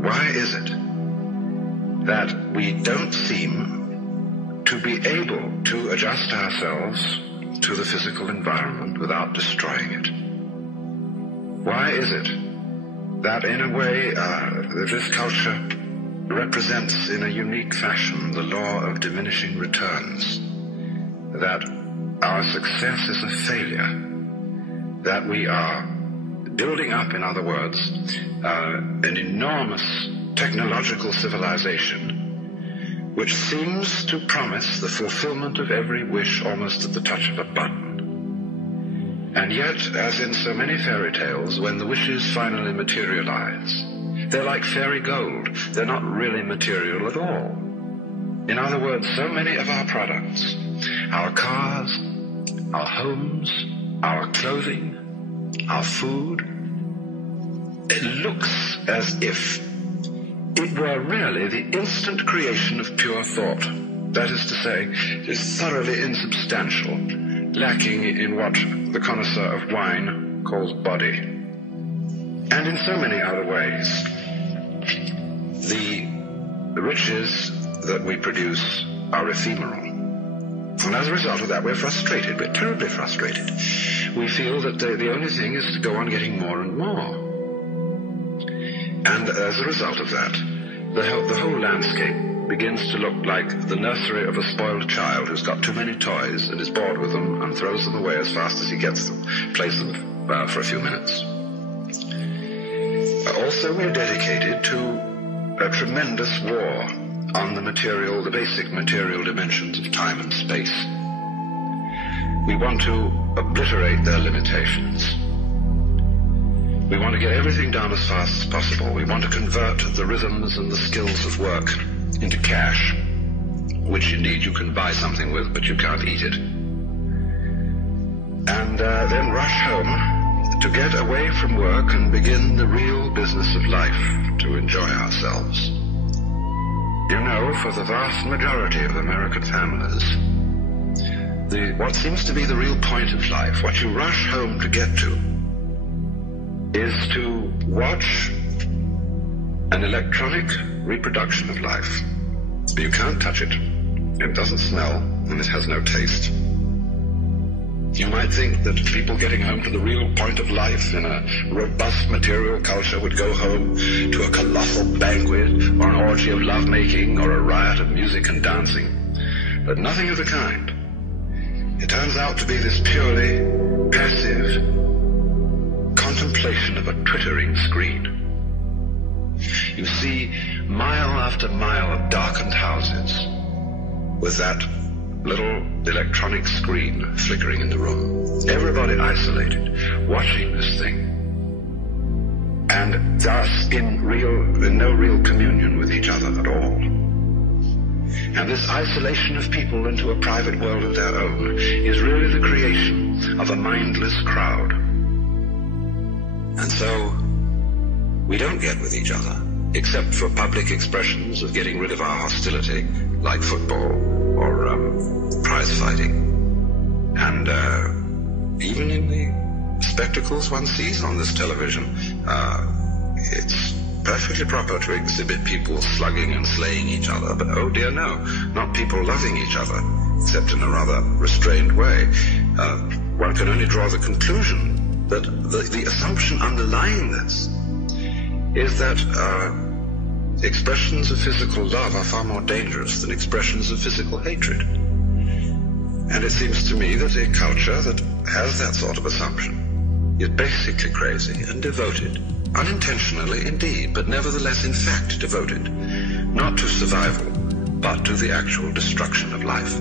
Why is it that we don't seem to be able to adjust ourselves to the physical environment without destroying it? Why is it that in a way this culture represents in a unique fashion the law of diminishing returns, that our success is a failure, that we are building up, in other words, an enormous technological civilization which seems to promise the fulfillment of every wish almost at the touch of a button. And yet, as in so many fairy tales, when the wishes finally materialize, they're like fairy gold. They're not really material at all. In other words, so many of our products, our cars, our homes, our clothing, our food, it looks as if it were really the instant creation of pure thought. That is to say, it is thoroughly insubstantial, lacking in what the connoisseur of wine calls body. And in so many other ways, the riches that we produce are ephemeral. And as a result of that, we're frustrated. We're terribly frustrated. We feel that the only thing is to go on getting more and more. And as a result of that, the whole landscape begins to look like the nursery of a spoiled child who's got too many toys and is bored with them and throws them away as fast as he gets them, plays them for a few minutes. Also, we're dedicated to a tremendous war on the basic material dimensions of time and space. We want to obliterate their limitations. We want to get everything done as fast as possible. We want to convert the rhythms and the skills of work into cash, which indeed you can buy something with, but you can't eat it. And then rush home to get away from work and begin the real business of life, to enjoy ourselves. You know, for the vast majority of American families, what seems to be the real point of life, what you rush home to get to, is to watch an electronic reproduction of life. You can't touch it. It doesn't smell, and it has no taste. You might think that people getting home to the real point of life in a robust material culture would go home to a colossal banquet or an orgy of lovemaking or a riot of music and dancing. But nothing of the kind. It turns out to be this purely passive contemplation of a twittering screen. You see mile after mile of darkened houses with that little electronic screen flickering in the room. Everybody isolated, watching this thing, and thus in no real communion with each other at all. And this isolation of people into a private world of their own is really the creation of a mindless crowd. And so we don't get with each other, except for public expressions of getting rid of our hostility, like football or prize fighting. And even in the spectacles one sees on this television, it's perfectly proper to exhibit people slugging and slaying each other, but oh dear no, not people loving each other, except in a rather restrained way. One can only draw the conclusion that the assumption underlying this is that expressions of physical love are far more dangerous than expressions of physical hatred. And it seems to me that a culture that has that sort of assumption is basically crazy and devoted, unintentionally indeed, but nevertheless in fact devoted, not to survival, but to the actual destruction of life.